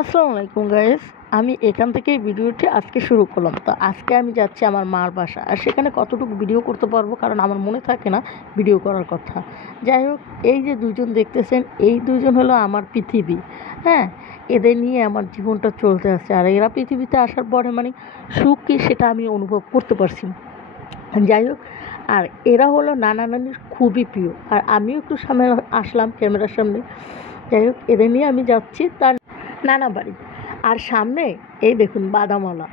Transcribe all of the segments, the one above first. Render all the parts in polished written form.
আসসালামু আলাইকুম গাইস। আমি এখান থেকেই ভিডিওটি আজকে শুরু করলাম। তো আজকে আমি যাচ্ছি আমার মার বাসা, আর সেখানে কতটুকু ভিডিও করতে পারবো, কারণ আমার মনে থাকে না ভিডিও করার কথা। যাই হোক, এই যে দুজন দেখতেছেন, এই দুজন হলো আমার পৃথিবী। হ্যাঁ, এদের নিয়ে আমার জীবনটা চলতে আসছে, আর এরা পৃথিবীতে আসার পরে মানে সুখ কী সেটা আমি অনুভব করতে পারছি। যাই হোক, আর এরা হলো নানা নানির খুবই প্রিয়, আর আমিও একটু সামনে আসলাম ক্যামেরার সামনে। যাই হোক, এদের নিয়ে আমি যাচ্ছি তার নানা বাড়ি। আর সামনে এই দেখুন বাদামওয়ালা,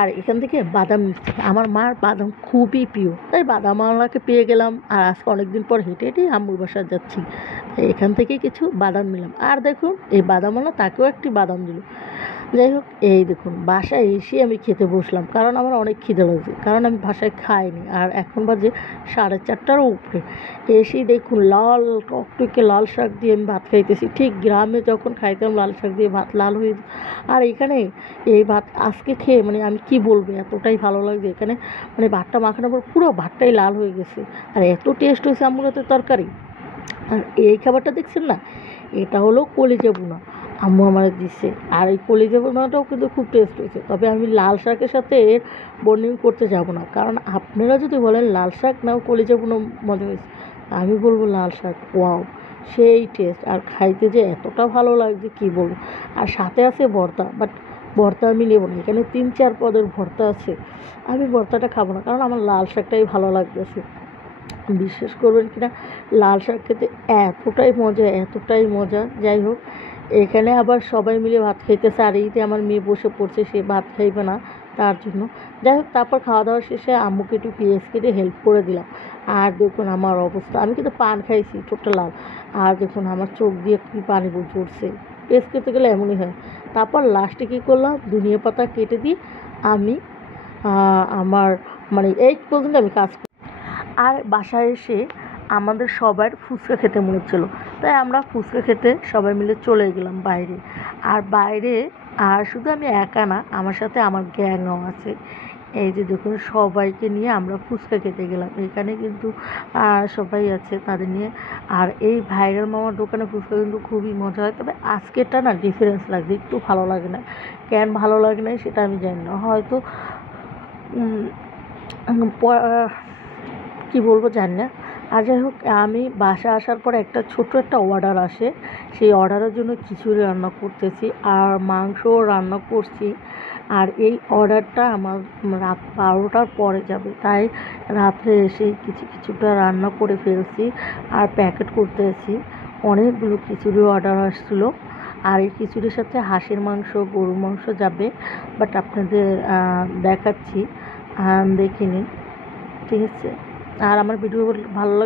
আর এখান থেকে বাদাম নিচ্ছি। আমার মার বাদাম খুবই প্রিয়, তাই বাদামওয়ালাকে পেয়ে গেলাম। আর আজকে অনেকদিন পর হেঁটে হেঁটেই আম্মুর বাসায় যাচ্ছি, তাই এখান থেকে কিছু বাদাম নিলাম। আর দেখুন এই বাদামওয়ালা তাকেও একটি বাদাম দিল। যাই হোক, এই দেখুন বাসায় এসে আমি খেতে বসলাম, কারণ আমার অনেক খিদে লাগছে, কারণ আমি বাসায় খাইনি। আর এখন বাজে 4:30টারও উপরে। এসেই দেখুন লাল টকটকে লাল শাক দিয়ে আমি ভাত খাইতেছি, ঠিক গ্রামে যখন খাইতাম লাল শাক দিয়ে ভাত লাল হয়ে। আর এখানে এই ভাত আজকে খেয়ে মানে আমি কি বলবো, এতটাই ভালো লাগছে। এখানে মানে ভাতটা মাখানোর পর পুরো ভাতটাই লাল হয়ে গেছে, আর এত টেস্ট হয়েছে আম্মুর হাতের তরকারি। আর এই খাবারটা দেখছেন না, এটা হলো কলিজা ভুনা, আম্মু আমার দিচ্ছে। আর এই কলিজা ভুনাটাও কিন্তু খুব টেস্ট হয়েছে, তবে আমি লাল শাকের সাথে এর বর্ণিং করতে যাব না, কারণ আপনারা যদি বলেন লাল শাক নাও কলিজা ভুনা মজা হয়েছে, আমি বলবো লাল শাক ওয়াও, সেই টেস্ট। আর খাইতে যে এতটা ভালো লাগছে কী বলবো। আর সাথে আছে ভর্তা, বাট ভর্তা আমি নেবো না, এখানে 3-4 পদের ভর্তা আছে। আমি ভর্তাটা খাবো না, কারণ আমার লাল শাকটাই ভালো লাগতেছে। বিশ্বাস করবেন কি না, লাল শাক খেতে এতটাই মজা, এতটাই মজা। যাই হোক, এখানে আবার সবাই মিলে ভাত খাইতেছে, আর এইতে আমার মেয়ে বসে পড়ছে, সে ভাত খাইবে না তার জন্য। যাই হোক, তারপর খাওয়া দাওয়া শেষে আম্মুকে একটু পেঁয়াজ কেটে হেল্প করে দিলাম। আর দেখুন আমার অবস্থা, আমি কিন্তু পান খাইছি ছোট্ট লাল। আর দেখুন আমার চোখ দিয়ে কী পানি ঝরছে, পেঁয়াজ খেতে গেলে এমনই হয়। তারপর লাস্টে কী করলাম, ধনিয়া পাতা কেটে দিয়ে আমি আমার মানে এই পর্যন্ত আমি কাজ। আর বাসায় এসে আমাদের সবার ফুচকা খেতে মনে হচ্ছিল, তাই আমরা ফুচকা খেতে সবাই মিলে চলে গেলাম বাইরে। আর বাইরে আর শুধু আমি একা না, আমার সাথে আমার গ্যাংও আছে। এই যে দেখুন সবাইকে নিয়ে আমরা ফুচকা খেতে গেলাম, এখানে কিন্তু সবাই আছে তাদের নিয়ে। আর এই ভাইরাল মামার দোকানে ফুচকা কিন্তু খুবই মজা হয়, তবে আজকেরটা না ডিফারেন্স লাগছে, একটু ভালো লাগে না। কেন ভালো লাগে না সেটা আমি জানি না, হয়তো কী বলবো জানি না। আর যাই হোক, আমি বাসা আসার পর ছোট একটা অর্ডার আসে, সেই অর্ডারের জন্য খিচুড়ি রান্না করতেছি আর মাংসও রান্না করছি। আর এই অর্ডারটা আমার রাত 12টার পরে যাবে, তাই রাত্রে এসেই কিছুটা রান্না করে ফেলছি আর প্যাকেট করতেছি। অনেকগুলো খিচুড়ি অর্ডার আসছিলো, আর এই খিচুড়ির সাথে হাঁসের মাংস গরুর মাংস যাবে, বাট আপনাদের দেখাচ্ছি, দেখে নিন, ঠিক আছে। আর আমার ভিডিও ভালো লাগে।